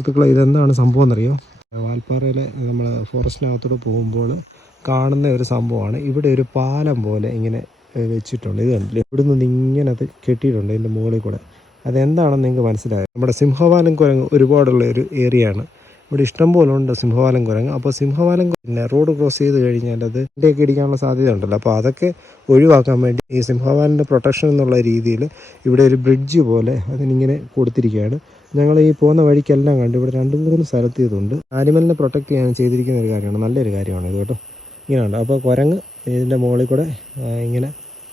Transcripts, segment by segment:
സുഹൃത്തുക്കളെ ഇതെന്താണ് സംഭവം എന്നറിയോ? വാൽപ്പാറയിലെ നമ്മൾ ഫോറസ്റ്റിനകത്തോട് പോകുമ്പോൾ കാണുന്ന ഒരു സംഭവമാണ്. ഇവിടെ ഒരു പാലം പോലെ ഇങ്ങനെ വെച്ചിട്ടുണ്ട്. ഇത് കണ്ടില്ലേ? ഇവിടെ നിന്ന് ഇങ്ങനെ അത് കെട്ടിയിട്ടുണ്ട് ഇതിന്റെ മുകളിൽ കൂടെ. അതെന്താണെന്ന് നിങ്ങൾക്ക് മനസ്സിലായത് നമ്മുടെ സിംഹവാലം കുരങ്ങ് ഒരുപാടുള്ള ഒരു ഏരിയ ആണ് ഇവിടെ ഇഷ്ടം പോലെ ഉണ്ട് സിംഹവാലം കുരങ്ങ്. അപ്പോൾ സിംഹവാലം പിന്നെ റോഡ് ക്രോസ് ചെയ്ത് കഴിഞ്ഞാൽ അത് വണ്ടിയൊക്കെ ഇടിക്കാനുള്ള സാധ്യത ഉണ്ടല്ലോ. അപ്പോൾ അതൊക്കെ ഒഴിവാക്കാൻ വേണ്ടി ഈ സിംഹവാലിന്റെ പ്രൊട്ടക്ഷൻ എന്നുള്ള രീതിയിൽ ഇവിടെ ഒരു ബ്രിഡ്ജ് പോലെ അതിനിങ്ങനെ കൊടുത്തിരിക്കുകയാണ്. ഞങ്ങൾ ഈ പോകുന്ന വഴിക്കെല്ലാം കണ്ടു ഇവിടെ രണ്ട് മൂന്ന് സ്ഥലത്ത് ഇതുണ്ട്. ആനിമലിനെ പ്രൊട്ടക്ട് ചെയ്യാൻ ചെയ്തിരിക്കുന്ന ഒരു കാര്യമാണ്. നല്ലൊരു കാര്യമാണ് ഇത് കേട്ടോ. ഇങ്ങനെ ഉണ്ട് അപ്പോൾ കുരങ്ങ് ഇതിന്റെ മുകളിൽ കൂടെ ഇങ്ങനെ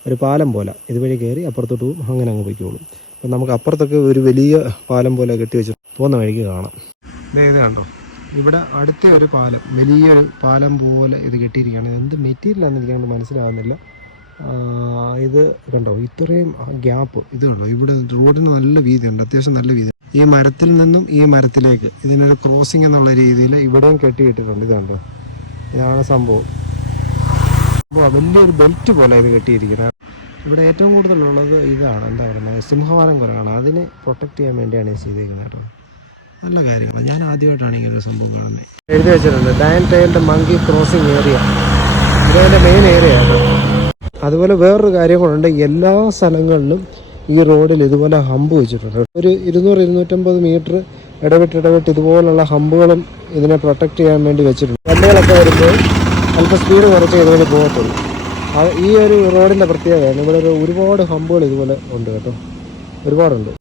ഒരു പാലം പോലെ ഇതുവഴി കയറി അപ്പുറത്തോട്ട് പോകും. അങ്ങനെ അങ്ങ് പോയിക്കോളും. അപ്പം നമുക്ക് അപ്പുറത്തൊക്കെ ഒരു വലിയ പാലം പോലെ കെട്ടി വെച്ച് പോകുന്ന വഴിക്ക് കാണാം. ഇത് കണ്ടോ? ഇവിടെ അടുത്ത ഒരു പാലം വലിയൊരു പാലം പോലെ ഇത് കെട്ടിയിരിക്കുകയാണ്. എന്ത് മെറ്റീരിയലാണെന്ന് എനിക്ക് മനസ്സിലാകുന്നില്ല ഇത് കണ്ടോ? ഇത്രയും ഗ്യാപ്പ്. ഇത് കണ്ടോ? ഇവിടെ റോഡിന് നല്ല വീതിയുണ്ട്. അത്യാവശ്യം നല്ല വീതി ഈ മരത്തിൽ നിന്നും ഈ മരത്തിലേക്ക് ഇതിനൊരു ക്രോസിംഗ് എന്നുള്ള രീതിയിൽ ഇവിടെയും കെട്ടിയിട്ടിട്ടുണ്ട് ഇതുണ്ട്? ഇതാണ് സംഭവം. അപ്പോൾ വലിയൊരു ബെൽറ്റ് പോലെ ഇത് കെട്ടിയിരിക്കുന്നത്. ഇവിടെ ഏറ്റവും കൂടുതലുള്ളത് ഇതാണ്. എന്താ പറയുന്നത്? സിംഹവാരം കുരങ്ങാണ് അതിനെ പ്രൊട്ടക്ട് ചെയ്യാൻ വേണ്ടിയാണ് ഇത് ചെയ്തേക്കുന്നത് കേട്ടോ. നല്ല കാര്യമാണ് ഞാൻ ആദ്യമായിട്ടാണ് ഇങ്ങനെ സംഭവം കാണുന്നത്. എഴുതി വെച്ചിട്ടുണ്ട്. ഡയൻ ടൈലിന്റെ മങ്കി ക്രോസിംഗ് ഏരിയ ഇതതിന്റെ മെയിൻ ഏരിയ അതുപോലെ വേറൊരു കാര്യം കൂടെ എല്ലാ സ്ഥലങ്ങളിലും ഈ റോഡിൽ ഇതുപോലെ ഹമ്പ് വെച്ചിട്ടുണ്ട്. ഒരു ഇരുന്നൂറ് ഇരുന്നൂറ്റമ്പത് മീറ്റർ ഇടവിട്ട് ഇടവിട്ട് ഇതുപോലുള്ള ഹമ്പുകളും ഇതിനെ പ്രൊട്ടക്റ്റ് ചെയ്യാൻ വേണ്ടി വെച്ചിട്ടുണ്ട്. വണ്ടികളൊക്കെ വരുമ്പോൾ അല്പം സ്പീഡ് കുറച്ച് ഇതുപോലെ പോകത്തുള്ളൂ. ഈ ഒരു റോഡിന്റെ പ്രത്യേകതയാണ് ഇവിടെ ഒരു ഒരുപാട് ഹമ്പുകൾ ഇതുപോലെ ഉണ്ട് കേട്ടോ. ഒരുപാടുണ്ട്.